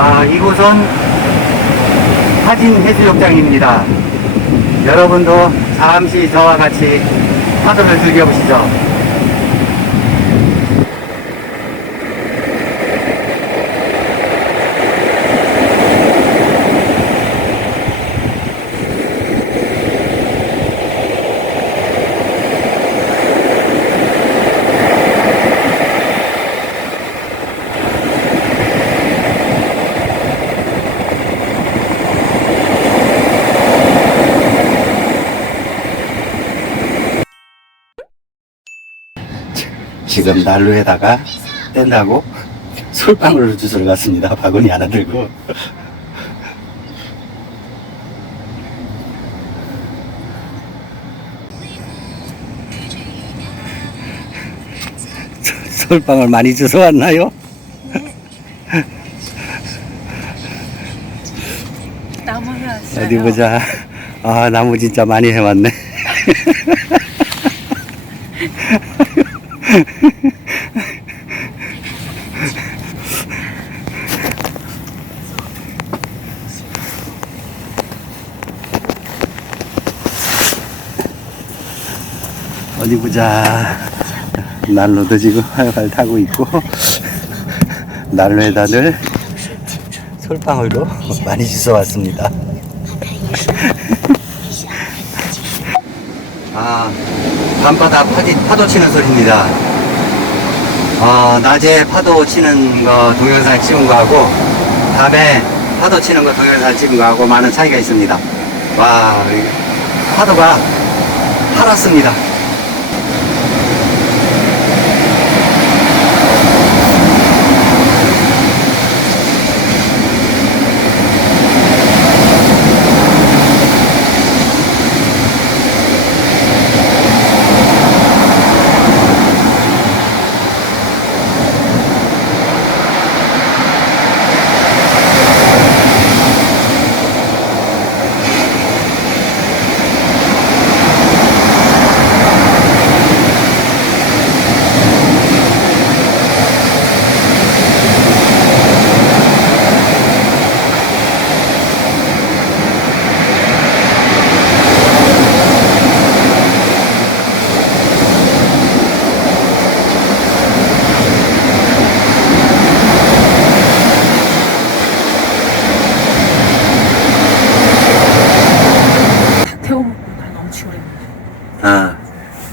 아, 이곳은 하진 해수욕장입니다. 여러분도 잠시 저와 같이 파도를 즐겨보시죠. 지금 난로에다가 뗀다고 솔방울을 주스러 갔습니다. 바구니 하나 들고. 솔방울 많이 주워 왔나요? 나무를 왔어요. 어디 보자. 아, 나무 진짜 많이 해왔네. 어디 보자. 난로도 지금 활활 타고 있고, 난로에 다들 솔방울도 많이 주워 왔습니다. 아, 밤바다 파디, 파도 치는 소리입니다. 어, 낮에 파도 치는 거 동영상 찍은 거 하고, 밤에 파도 치는 거 동영상 찍은 거 하고 많은 차이가 있습니다. 와, 이 파도가 파랗습니다.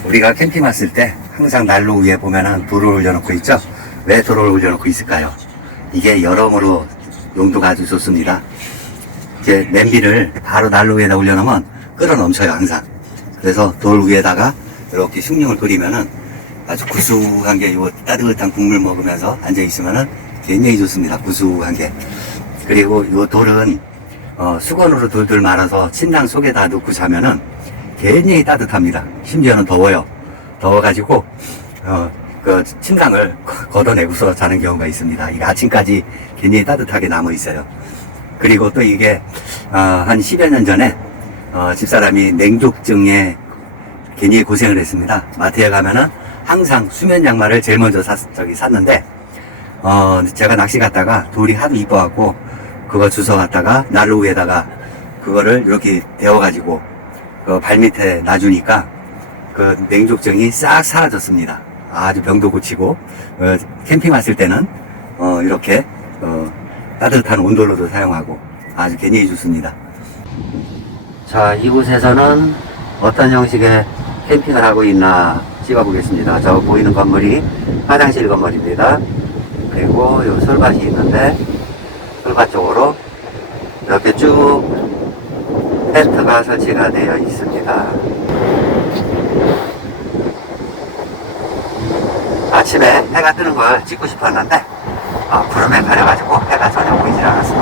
우리가 캠핑 왔을 때 항상 난로 위에 보면은 불을 올려놓고 있죠? 왜 불을 올려놓고 있을까요? 이게 여러모로 용도가 아주 좋습니다. 이제 냄비를 바로 난로 위에다 올려놓으면 끓어 넘쳐요, 항상. 그래서 돌 위에다가 이렇게 숭늉을 끓이면은 아주 구수한 게, 요 따뜻한 국물 먹으면서 앉아있으면은 굉장히 좋습니다. 구수한 게. 그리고 요 돌은 어, 수건으로 돌돌 말아서 침낭 속에다 넣고 자면은 굉장히 따뜻합니다. 심지어는 더워요. 더워가지고, 어, 그 침낭을 걷- 걷어내고서 자는 경우가 있습니다. 이게 아침까지 굉장히 따뜻하게 남아 있어요. 그리고 또 이게, 어, 한 10여 년 전에, 어, 집사람이 냉독증에 굉장히 고생을 했습니다. 마트에 가면은 항상 수면 양말을 제일 먼저 샀, 저기 샀는데, 어, 제가 낚시 갔다가 돌이 하도 이뻐갖고, 그거 주워 갔다가 난로 위에다가 그거를 이렇게 데워가지고, 그 발밑에 놔주니까, 그 냉족증이 싹 사라졌습니다. 아주 병도 고치고, 어, 캠핑 왔을 때는, 어, 이렇게, 어, 따뜻한 온돌로도 사용하고, 아주 굉장히 좋습니다. 자, 이곳에서는 어떤 형식의 캠핑을 하고 있나 찍어보겠습니다. 저 보이는 건물이 화장실 건물입니다. 그리고 요 설밭이 있는데, 설밭 쪽으로 이렇게 쭉 차가 설치가 되어 있습니다. 아침에 해가 뜨는 걸 찍고 싶었는데 어, 구름에 가려가지고 해가 전혀 보이질 않았습니다.